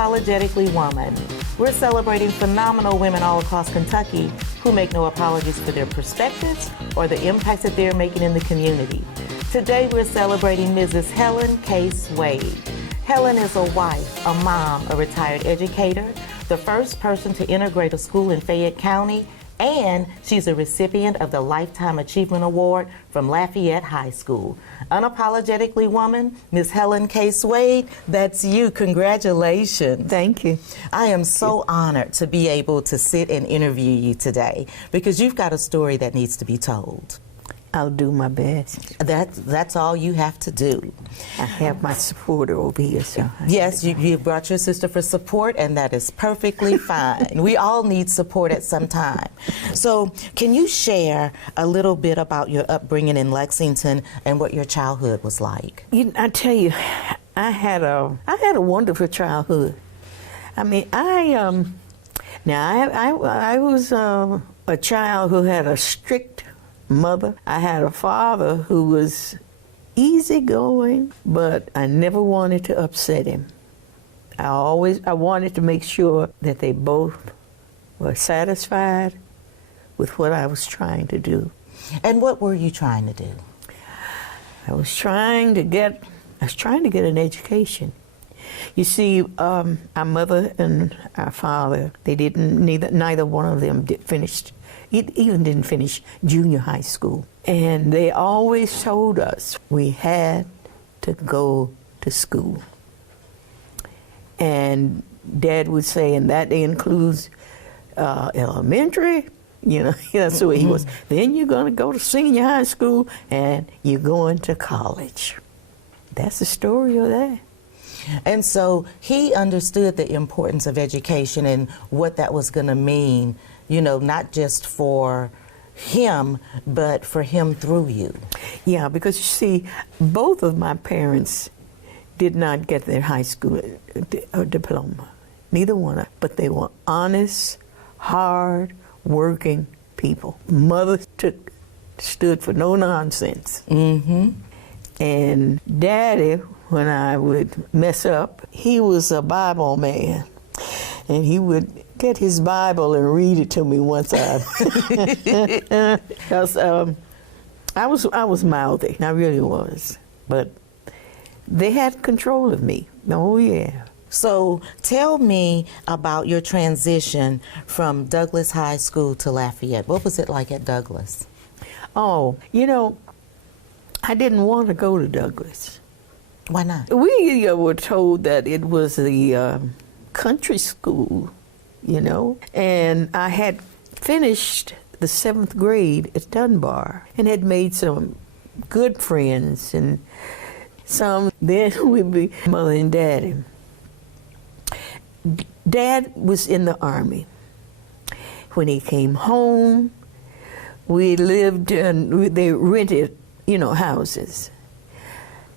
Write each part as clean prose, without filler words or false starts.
Unapologetically Woman. We're celebrating phenomenal women all across Kentucky who make no apologies for their perspectives or the impacts that they're making in the community. Today we're celebrating Mrs. Helen Caise Wade. Helen is a wife, a mom, a retired educator, the first person to integrate a school in Fayette County, and she's a recipient of the Lifetime Achievement Award from Lafayette High School. Unapologetically Woman, Ms. Helen Caise Wade, that's you. Congratulations. Thank you. I am so honored to be able to sit and interview you today because you've got a story that needs to be told. I'll do my best. That's all you have to do. I have my supporter over here, so. Yes, you brought your sister for support, and that is perfectly fine. We all need support at some time. So, can you share a little bit about your upbringing in Lexington and what your childhood was like? I tell you, I had a wonderful childhood. I mean, I was a child who had a strict mother. I had a father who was easygoing, but I never wanted to upset him. I wanted to make sure that they both were satisfied with what I was trying to do. And what were you trying to do? I was trying to get an education. You see, our mother and our father, neither one of them didn't finish junior high school. And they always told us we had to go to school. And Dad would say, and that includes elementary, that's the way he was. Then you're going to go to senior high school and you're going to college. That's the story of that. And so he understood the importance of education and what that was going to mean, not just for him, but for him through you. Yeah, because you see, both of my parents did not get their high school diploma, neither one, but they were honest, hard-working people. Mother stood for no nonsense. Mm-hmm. And Daddy, when I would mess up, he was a Bible man, and he would get his Bible and read it to me one time. Because I was mouthy, I really was, but they had control of me. Oh yeah. So tell me about your transition from Douglas High School to Lafayette. What was it like at Douglas? Oh, I didn't want to go to Douglas. Why not? We were told that it was the country school, and I had finished the 7th grade at Dunbar and had made some good friends, and then we'd be Mother and Daddy. Dad was in the Army. When he came home, we lived and they rented, houses.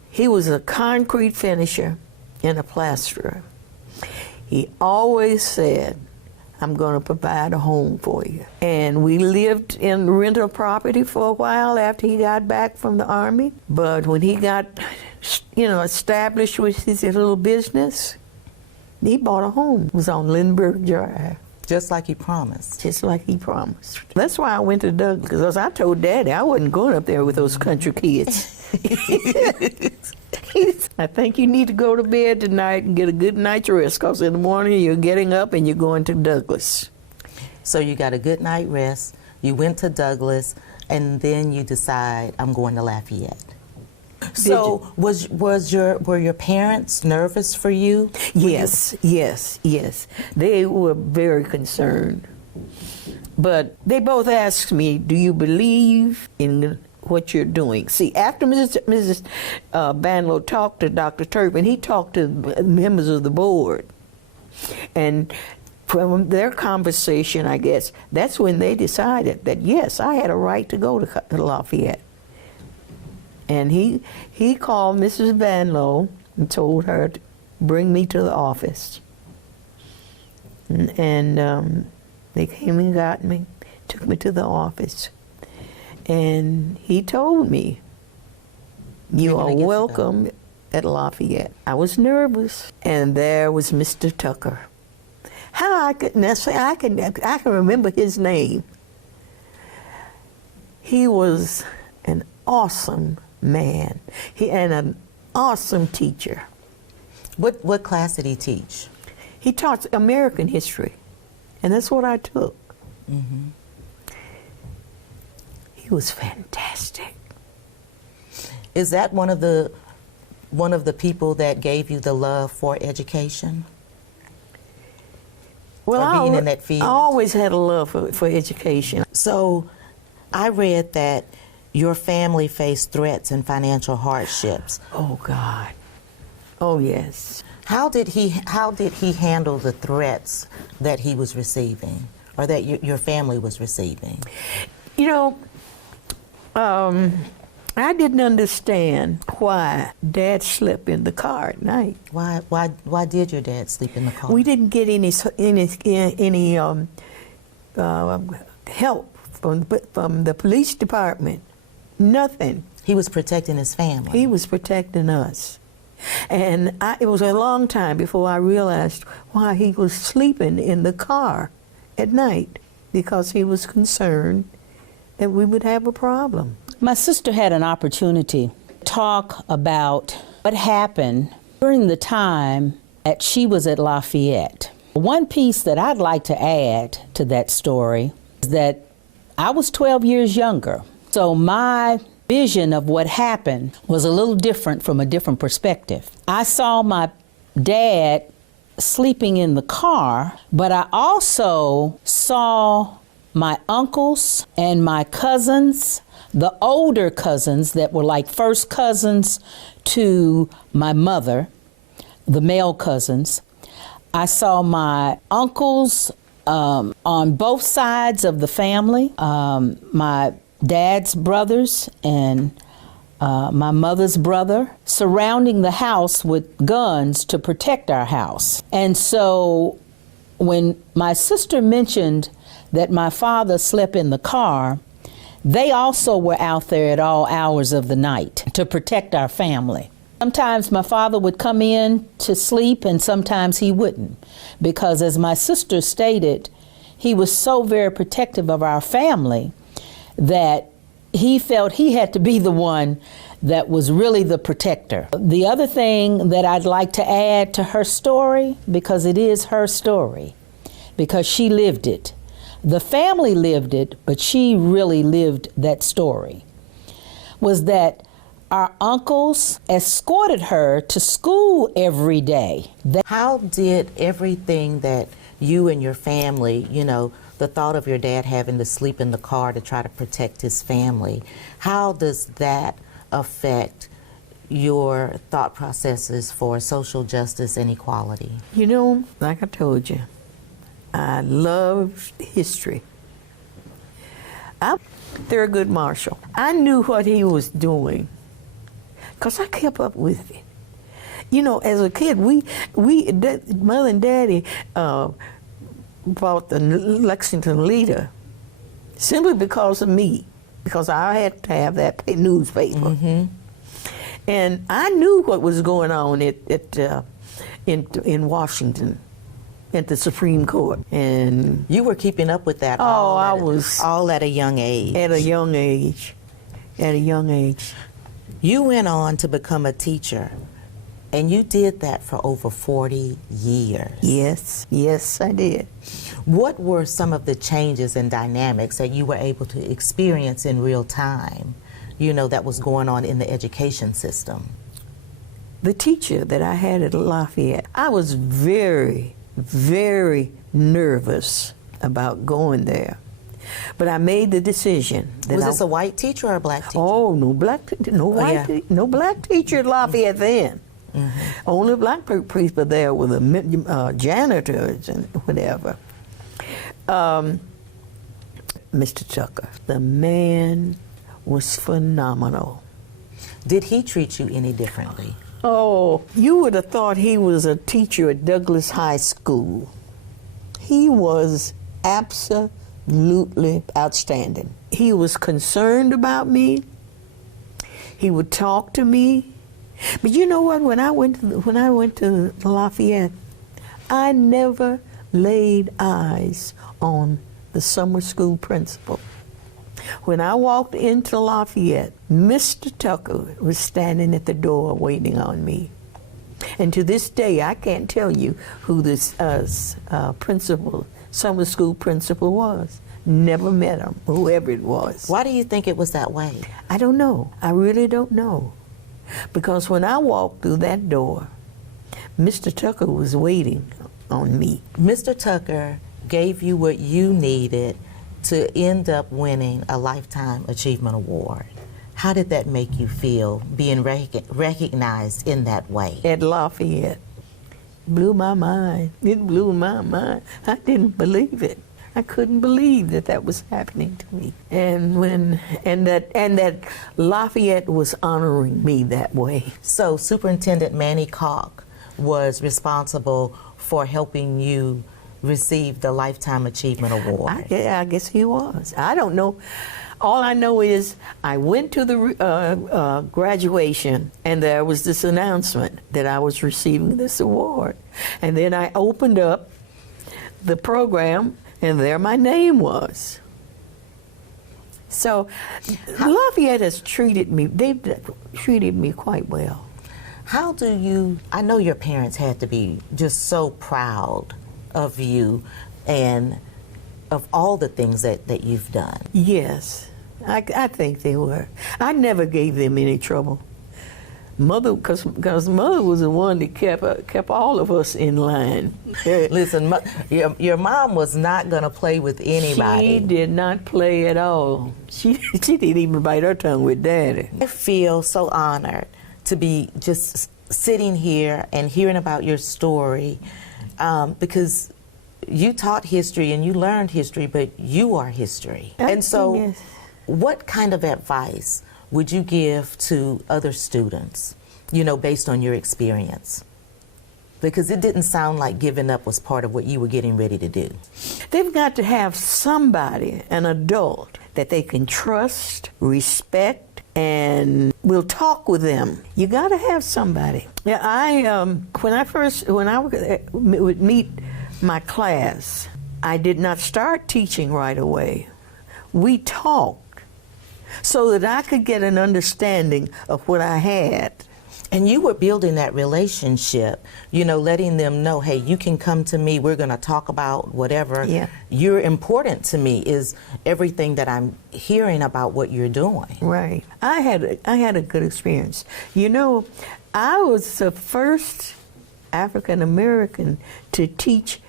He was a concrete finisher and a plasterer. He always said, I'm going to provide a home for you. And we lived in rental property for a while after he got back from the Army. But when he got, established with his little business, he bought a home. It was on Lindbergh Drive. Just like he promised. Just like he promised. That's why I went to Douglas, because I told Daddy I wasn't going up there with those country kids. I think you need to go to bed tonight and get a good night's rest, because in the morning you're getting up and you're going to Douglas. So you got a good night rest, you went to Douglas, and then you decide, I'm going to Lafayette. So were your parents nervous for you? Yes. They were very concerned. But they both asked me, do you believe in what you're doing? See, after Mrs. Banlow talked to Dr. Turpin, he talked to members of the board. And from their conversation, I guess, that's when they decided that, yes, I had a right to go to Lafayette. And he called Mrs. Banlow and told her to bring me to the office. And they came and got me, took me to the office. And he told me, you are welcome at Lafayette. I was nervous, and there was Mr. Tucker. How I can remember his name. He was an awesome man. And an awesome teacher. What class did he teach? He taught American history, and that's what I took. Mm-hmm. He was fantastic. Is that one of the people that gave you the love for education? Well, or being in that field? I always had a love for education. So I read that your family faced threats and financial hardships. Oh, God. Oh, yes. How did he handle the threats that he was receiving, or that your family was receiving? You know, I didn't understand why Dad slept in the car at night. Why did your dad sleep in the car? We didn't get any help from the police department. Nothing. He was protecting his family. He was protecting us. And it was a long time before I realized why he was sleeping in the car at night, because he was concerned that we would have a problem. My sister had an opportunity to talk about what happened during the time that she was at Lafayette. One piece that I'd like to add to that story is that I was 12 years younger, so my vision of what happened was a little different from a different perspective. I saw my dad sleeping in the car, but I also saw my uncles and my cousins, the older cousins that were like first cousins to my mother, the male cousins. I saw my uncles on both sides of the family, my dad's brothers and my mother's brother, surrounding the house with guns to protect our house. And so when my sister mentioned that my father slept in the car, they also were out there at all hours of the night to protect our family. Sometimes my father would come in to sleep and sometimes he wouldn't, because as my sister stated, he was so very protective of our family that he felt he had to be the one that was really the protector. The other thing that I'd like to add to her story, because it is her story, because she lived it. The family lived it, but she really lived that story, was that our uncles escorted her to school every day. How did everything that you and your family, the thought of your dad having to sleep in the car to try to protect his family, how does that affect your thought processes for social justice and equality? Like I told you, I loved history. I'm Thurgood Marshall. I knew what he was doing because I kept up with it. As a kid, Mother and Daddy bought the Lexington Leader simply because of me, because I had to have that newspaper. Mm-hmm. And I knew what was going on in Washington at the Supreme Court. And you were keeping up with that all at a young age. At a young age. You went on to become a teacher, and you did that for over 40 years. Yes, I did. What were some of the changes and dynamics that you were able to experience in real time, that was going on in the education system? The teacher that I had at Lafayette, I was very, very nervous about going there. But I made the decision. Was this a white teacher or a black teacher? Oh, no black teacher at Lafayette then. Mm-hmm. Only black people there were the janitors and whatever. Mr. Tucker, the man was phenomenal. Did he treat you any differently? Oh, you would have thought he was a teacher at Douglas High School. He was absolutely outstanding. He was concerned about me. He would talk to me. But you know what? When I went to Lafayette, I never laid eyes on the summer school principal. When I walked into Lafayette, Mr. Tucker was standing at the door waiting on me. And to this day, I can't tell you who this principal, summer school principal was. Never met him, whoever it was. Why do you think it was that way? I don't know. I really don't know. Because when I walked through that door, Mr. Tucker was waiting on me. Mr. Tucker gave you what you needed to end up winning a Lifetime Achievement Award. How did that make you feel, being recognized in that way? At Lafayette. Blew my mind. It blew my mind. I didn't believe it. I couldn't believe that that was happening to me. And that Lafayette was honoring me that way. So Superintendent Manny Koch was responsible for helping you receive the Lifetime Achievement Award. I guess he was. I don't know. All I know is I went to the graduation, and there was this announcement that I was receiving this award. And then I opened up the program, and there my name was. So Lafayette has treated me, they've treated me quite well. How do you, I know your parents had to be just so proud of you and of all the things that you've done. Yes, I think they were. I never gave them any trouble. Mother, because Mother was the one that kept all of us in line. Listen, your mom was not going to play with anybody. She did not play at all. She didn't even bite her tongue with Daddy. I feel so honored to be just sitting here and hearing about your story, because you taught history and you learned history, but you are history. And so, yes. What kind of advice would you give to other students, you know, based on your experience? Because it didn't sound like giving up was part of what you were getting ready to do. They've got to have somebody, an adult, that they can trust, respect, and will talk with them. You got to have somebody. Yeah, when I would meet my class, I did not start teaching right away. We talked so that I could get an understanding of what I had. And you were building that relationship, you know, letting them know, hey, you can come to me, we're going to talk about whatever. Yeah. You're important to me is everything that I'm hearing about what you're doing. Right. I had a good experience. You know, I was the first African American to teach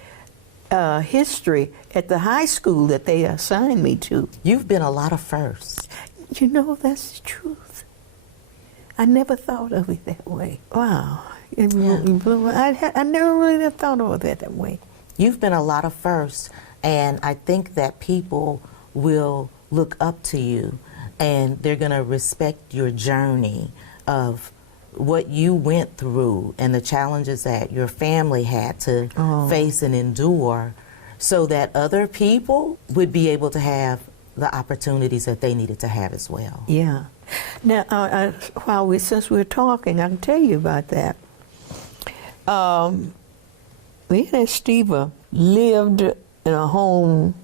history at the high school that they assigned me to. You've been a lot of firsts. You know, that's the truth. I never thought of it that way. Wow. I never really thought of it that way. You've been a lot of firsts, and I think that people will look up to you, and they're going to respect your journey of what you went through and the challenges that your family had to face and endure, so that other people would be able to have the opportunities that they needed to have as well. Yeah. Now, since we're talking, I can tell you about that. Me and Steva lived in a home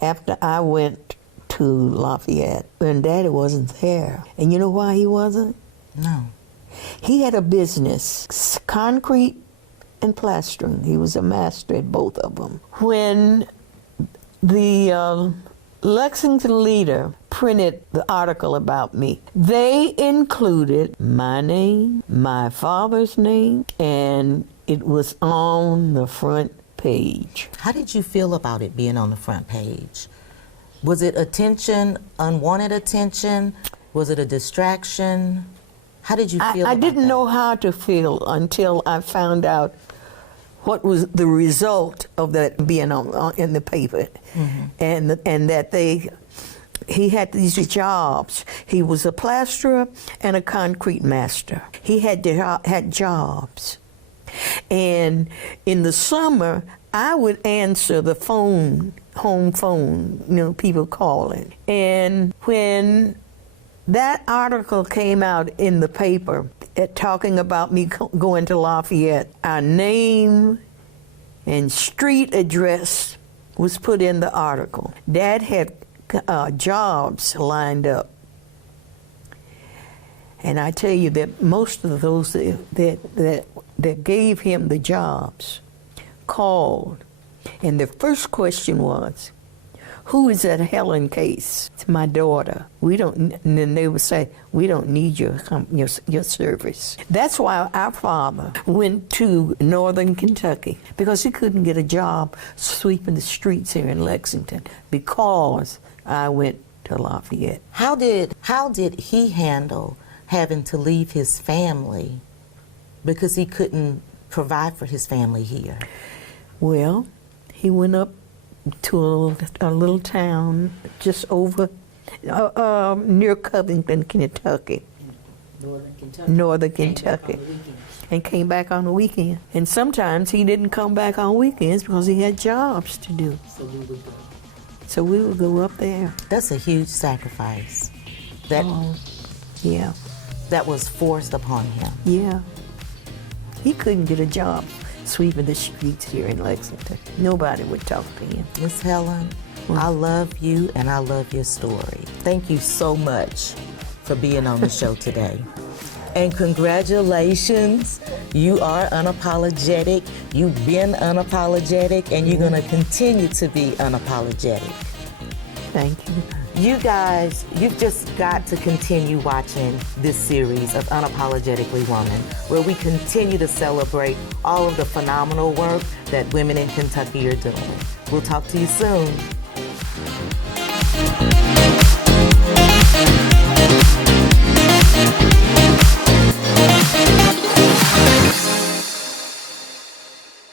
after I went to Lafayette, and Daddy wasn't there. And you know why he wasn't? No. He had a business, concrete and plastering. He was a master at both of them. When the Lexington Leader printed the article about me, they included my name, my father's name, and it was on the front page. How did you feel about it being on the front page? Was it attention, unwanted attention? Was it a distraction? How did you feel I about didn't that? know how to feel until I found out what was the result of that being in the paper. Mm-hmm. and that he had these jobs. He was a plasterer and a concrete master. He had jobs. And in the summer, I would answer the phone, home phone, you know, people calling. And when that article came out in the paper, at talking about me going to Lafayette. Our name and street address was put in the article. Dad had jobs lined up. And I tell you that most of those that gave him the jobs called. And the first question was, who is that Helen Caise? It's my daughter. We don't, and then they would say, we don't need your service. That's why our father went to northern Kentucky, because he couldn't get a job sweeping the streets here in Lexington, because I went to Lafayette. How did he handle having to leave his family because he couldn't provide for his family here? Well, he went up to a little town just over near Covington, Kentucky. Northern Kentucky. And came back on the weekend. And sometimes he didn't come back on weekends because he had jobs to do. So we would go up there. That's a huge sacrifice. Yeah. That was forced upon him. Yeah. He couldn't get a job sweeping the streets here in Lexington. Nobody would talk to him. Miss Helen, I love you and I love your story. Thank you so much for being on the show today. And congratulations, you are unapologetic. You've been unapologetic and you're going to continue to be unapologetic. Thank you. You guys, you've just got to continue watching this series of Unapologetically Woman, where we continue to celebrate all of the phenomenal work that women in Kentucky are doing. We'll talk to you soon.